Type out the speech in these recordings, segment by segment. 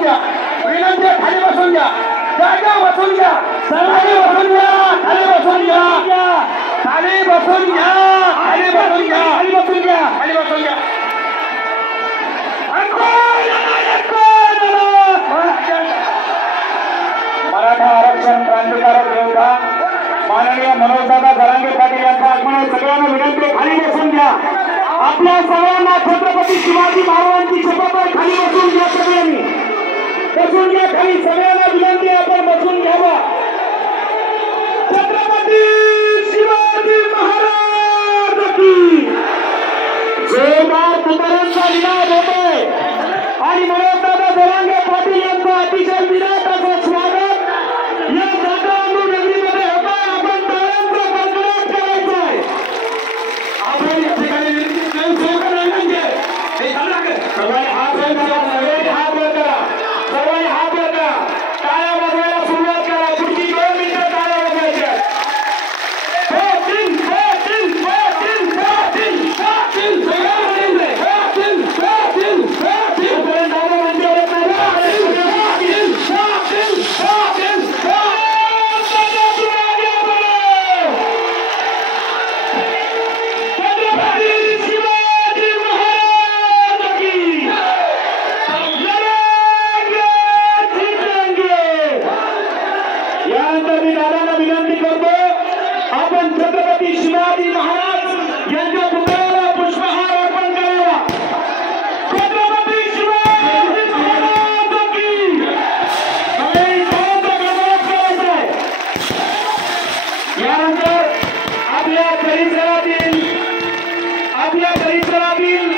घ्या विनंती आहे, खाली बसून घ्या जागा बसून घ्या खाली बसून घ्या खाली बसून घ्या खाली बसून घ्या खाली बसून घ्या खाली बसून घ्या खाली बसून घ्या मराठा आरक्षण क्रांतिकारक योद्धा माननीय मनोजदादा जरांगे पाटील यांच्या आगमनात सगळ्यांना विनंती खाली बसून घ्या आपल्या सर्वांना छत्रपती शिवाजी महाराजांची शपथ आहे खाली बसून घ्या सगळ्यांनी बसून घ्या खाली सगळ्यांना विनंती आपण बसून घ्यावा छत्रपती शिवाजी महाराज की जोरदार तुताऱ्यांचा निनाद होतोय आणि मनोजदादा जरांगे पाटील यांचं अतिशय विराट असं स्वागत या जागा नगरीमध्ये होत आहे आपण टाळ्यांचा कडकडाट करायचा आहे आपण या ठिकाणी सर्वांनी हात वर करा हात वर करा सर्वांनी हात वर करा टाळ्या वाजवायला सुरुवात करा पुढची 2 मिनिटं टाळ्या वाजवायच्या आपण छत्रपती शिवाजी महाराज यांच्या पुतळ्याला पुष्पहार अर्पण करावा छत्रपती शिवाजी महाराज की यानंतर आपल्या परिसरातील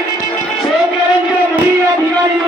शेतकऱ्यांच्या मुली या ठिकाणी